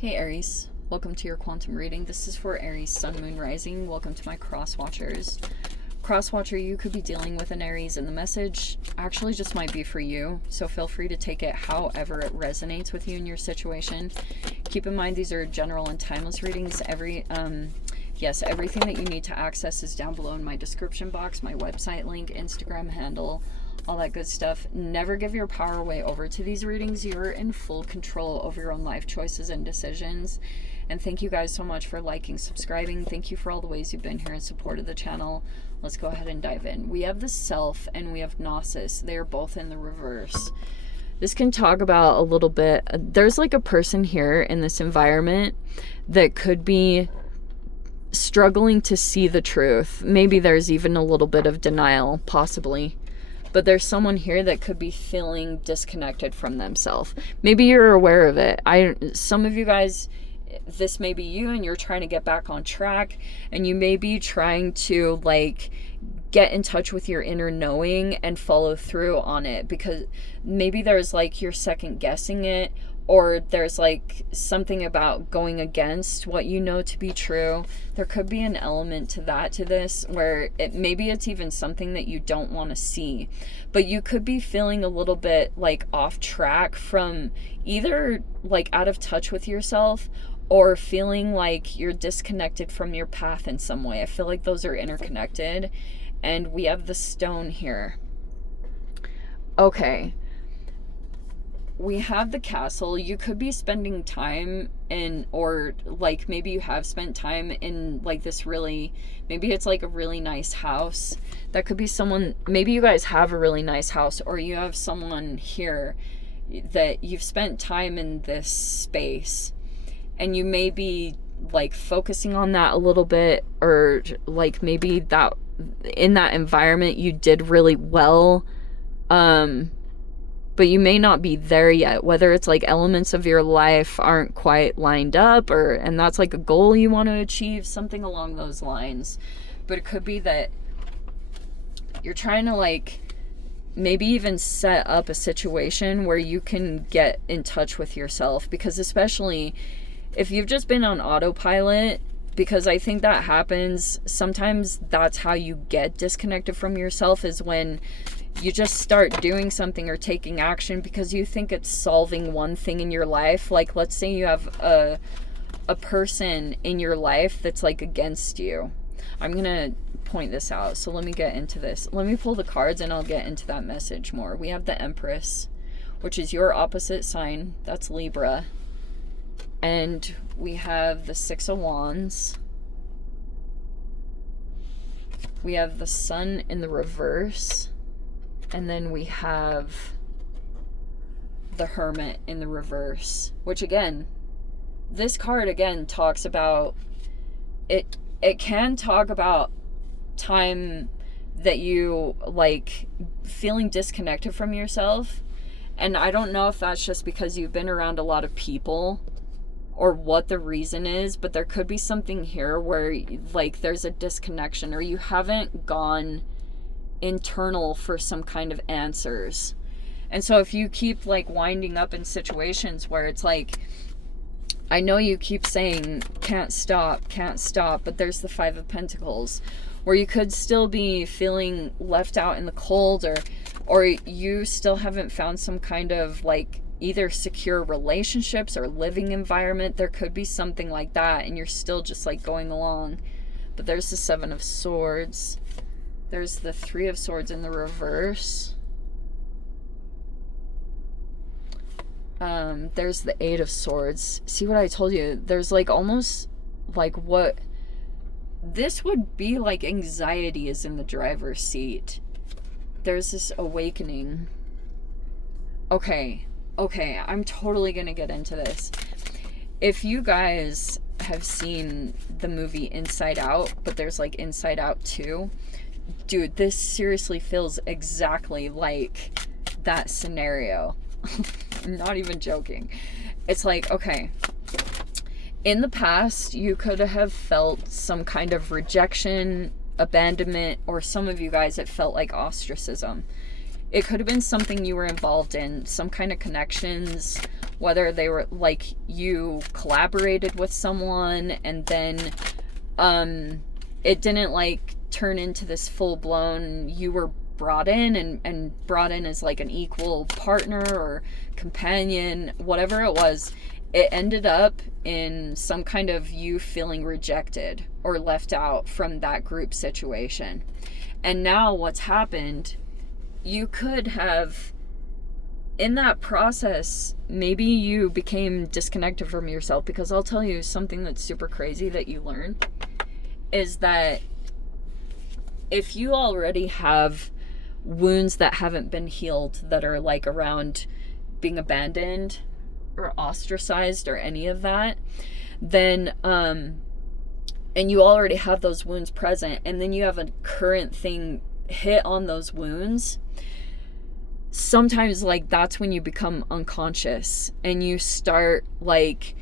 Hey Aries, welcome to your quantum reading. This is for Aries, Sun, Moon, Rising. Welcome to my cross watchers. Cross watcher, you could be dealing with an Aries, and the message actually just might be for you. So feel free to take it however it resonates with you in your situation. Keep in mind these are general and timeless readings. Everything that you need to access is down below in my description box, my website link, Instagram handle, all that good stuff. Never give your power away over to these readings. You're in full control over your own life choices and decisions. And thank you guys so much for liking, subscribing. Thank you for all the ways you've been here and supported the channel. Let's go ahead and dive in. We have the Self and we have Gnosis. They are both in the reverse. This can talk about a little bit. There's like a person here in this environment that could be struggling to see the truth. Maybe there's even a little bit of denial, possibly. But there's someone here that could be feeling disconnected from themselves. Maybe you're aware of it. Some of you guys, this may be you and you're trying to get back on track, and you may be trying to like get in touch with your inner knowing and follow through on it, because maybe there's like you're second guessing it, or there's like something about going against what you know to be true. There could be an element to this where maybe it's even something that you don't want to see, but you could be feeling a little bit like off track from either like out of touch with yourself, or feeling like you're disconnected from your path in some way. I feel like those are interconnected. And we have the Stone here. Okay. We have the Castle. You could be spending time in, or like maybe you have spent time in like this really, maybe it's like a really nice house. That could be someone, maybe you guys have a really nice house, or you have someone here that you've spent time in this space, and you may be like focusing on that a little bit, or like maybe that in that environment you did really well, but you may not be there yet, whether it's like elements of your life aren't quite lined up, and that's like a goal you want to achieve, something along those lines. But it could be that you're trying to like maybe even set up a situation where you can get in touch with yourself, because especially if you've just been on autopilot, because I think that happens sometimes, that's how you get disconnected from yourself, is when you just start doing something or taking action because you think it's solving one thing in your life. Like let's say you have a person in your life that's like against you. I'm gonna point this out, so let me get into this. Let me pull the cards and I'll get into that message more. We have the Empress, which is your opposite sign. That's Libra. And we have the Six of Wands. We have the Sun in the reverse. And then we have the Hermit in the reverse. Which again, this card again talks about, it can talk about time that you like feeling disconnected from yourself. And I don't know if that's just because you've been around a lot of people, or what the reason is, but there could be something here where like there's a disconnection, or you haven't gone internal for some kind of answers. And so if you keep like winding up in situations where it's like, I know you keep saying can't stop, but there's the Five of Pentacles, where you could still be feeling left out in the cold, or you still haven't found some kind of like either secure relationships or living environment. There could be something like that, and you're still just like going along. But there's the Seven of Swords. There's the Three of Swords in the reverse. There's the Eight of Swords. See what I told you? There's like almost like what this would be like anxiety is in the driver's seat. There's this awakening. Okay, I'm totally gonna get into this. If you guys have seen the movie Inside Out, but there's like Inside Out 2, dude, this seriously feels exactly like that scenario. I'm not even joking. It's like, okay, in the past, you could have felt some kind of rejection, abandonment, or some of you guys, it felt like ostracism. It could have been something you were involved in, some kind of connections, whether they were like you collaborated with someone and then it didn't like turn into this full-blown, you were brought in and brought in as like an equal partner or companion, whatever it was. It ended up in some kind of you feeling rejected or left out from that group situation. And now what's happened, you could have, in that process, maybe you became disconnected from yourself, because I'll tell you something that's super crazy that you learn is that if you already have wounds that haven't been healed, that are like around being abandoned or ostracized or any of that, then and you already have those wounds present, and then you have a current thing hit on those wounds, sometimes like that's when you become unconscious and you start like,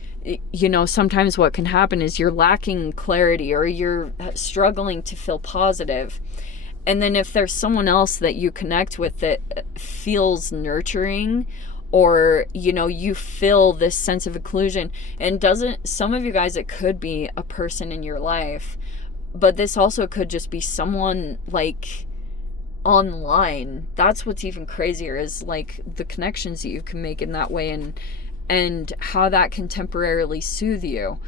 you know, sometimes what can happen is you're lacking clarity or you're struggling to feel positive. And then if there's someone else that you connect with that feels nurturing, or, you know, you feel this sense of inclusion, and doesn't, some of you guys, it could be a person in your life, but this also could just be someone like online. That's what's even crazier, is like the connections that you can make in that way, and how that can temporarily soothe you.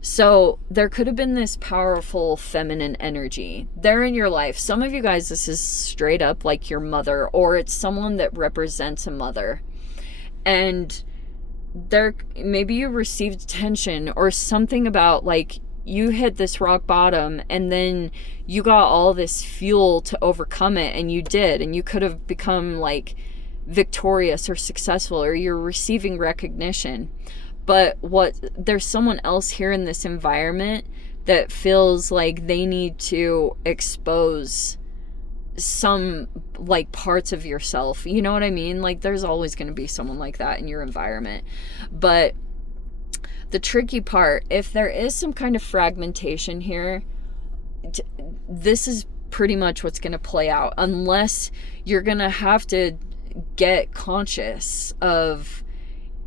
So there could have been this powerful feminine energy there in your life. Some of you guys, this is straight up like your mother, or it's someone that represents a mother. And there, maybe you received attention or something about like you hit this rock bottom and then you got all this fuel to overcome it, and you did, and you could have become like victorious or successful, or you're receiving recognition. But there's someone else here in this environment that feels like they need to expose some like parts of yourself. You know what I mean? Like there's always going to be someone like that in your environment. But the tricky part, if there is some kind of fragmentation here, this is pretty much what's going to play out, unless you're going to have to get conscious of,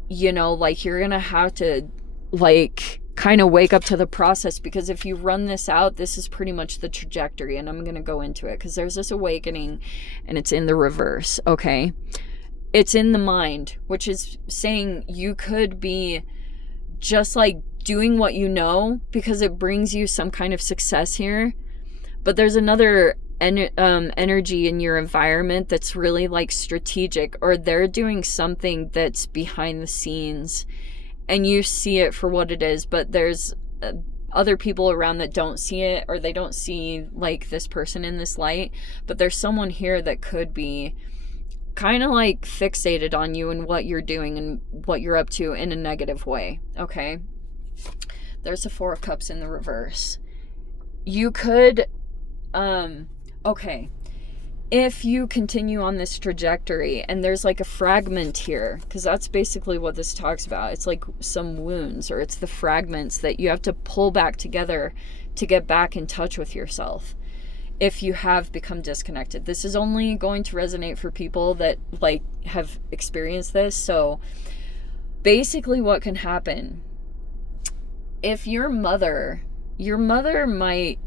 you know, like you're going to have to like kind of wake up to the process, because if you run this out, this is pretty much the trajectory, and I'm going to go into it because there's this awakening and it's in the reverse. Okay, it's in the mind, which is saying you could be just like doing what you know because it brings you some kind of success here, but there's another energy in your environment that's really like strategic, or they're doing something that's behind the scenes and you see it for what it is, but there's other people around that don't see it, or they don't see like this person in this light. But there's someone here that could be kind of like fixated on you and what you're doing and what you're up to in a negative way. Okay, there's the Four of Cups in the reverse. You could okay, if you continue on this trajectory and there's like a fragment here, because that's basically what this talks about. It's like some wounds, or it's the fragments that you have to pull back together to get back in touch with yourself. If you have become disconnected, this is only going to resonate for people that like have experienced this. So basically what can happen, if your mother might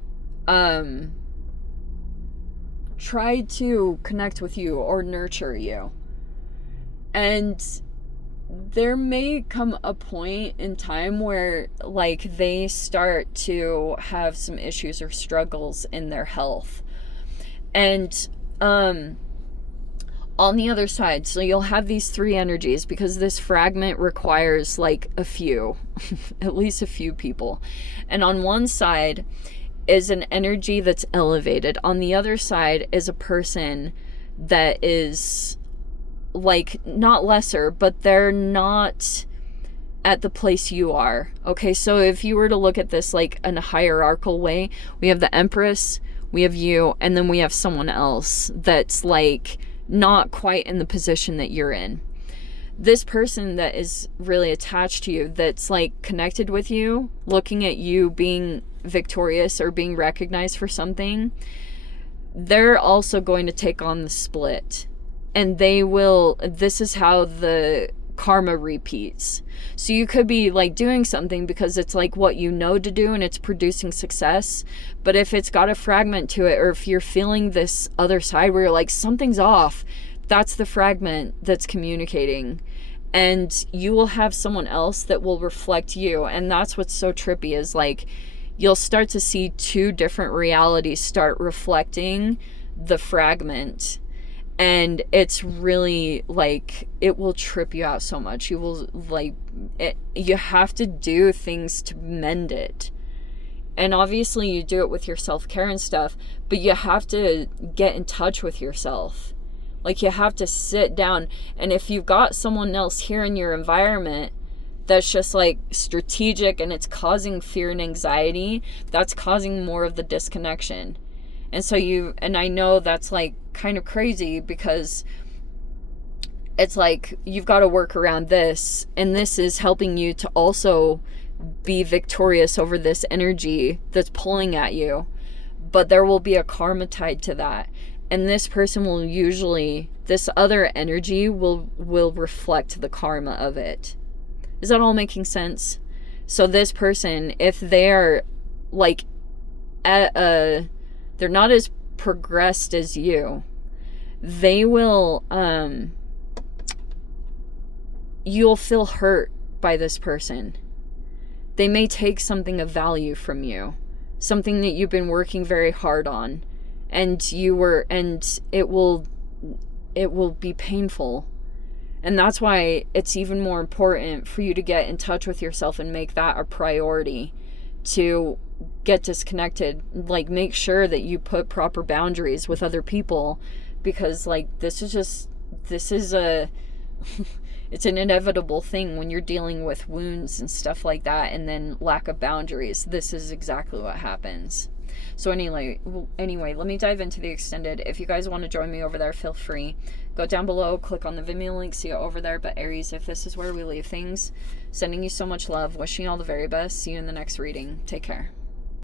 try to connect with you or nurture you, and there may come a point in time where like they start to have some issues or struggles in their health. And on the other side, so you'll have these three energies, because this fragment requires like a few at least a few people. And on one side is an energy that's elevated. On the other side is a person that is like not lesser, but they're not at the place you are. Okay, so if you were to look at this like in a hierarchical way, we have the Empress, we have you, and then we have someone else that's like not quite in the position that you're in. This person that is really attached to you, that's like connected with you, looking at you being victorious or being recognized for something, they're also going to take on the split. and this is how the karma repeats. So you could be like doing something because it's like what you know to do and it's producing success, but if it's got a fragment to it, or if you're feeling this other side where you're like something's off, that's the fragment that's communicating, and you will have someone else that will reflect you. And that's what's so trippy, is like you'll start to see two different realities start reflecting the fragment. And it's really like, it will trip you out so much. You will like it, you have to do things to mend it. And obviously you do it with your self-care and stuff, but you have to get in touch with yourself. Like you have to sit down, and if you've got someone else here in your environment that's just like strategic and it's causing fear and anxiety, that's causing more of the disconnection. And so and I know that's like kind of crazy, because it's like you've got to work around this, and this is helping you to also be victorious over this energy that's pulling at you. But there will be a karma tied to that, and this person will usually, this other energy will reflect the karma of it. Is that all making sense? So this person, if they're like they're not as progressed as you, they will you'll feel hurt by this person. They may take something of value from you, something that you've been working very hard on, and it will be painful. And that's why it's even more important for you to get in touch with yourself and make that a priority, to get disconnected. Like make sure that you put proper boundaries with other people, because like this is it's an inevitable thing when you're dealing with wounds and stuff like that, and then lack of boundaries. This is exactly what happens. So anyway, let me dive into the extended. If you guys want to join me over there, feel free. Go down below, click on the Vimeo link, see it over there. But Aries, if this is where we leave things, sending you so much love, wishing you all the very best. See you in the next reading. Take care.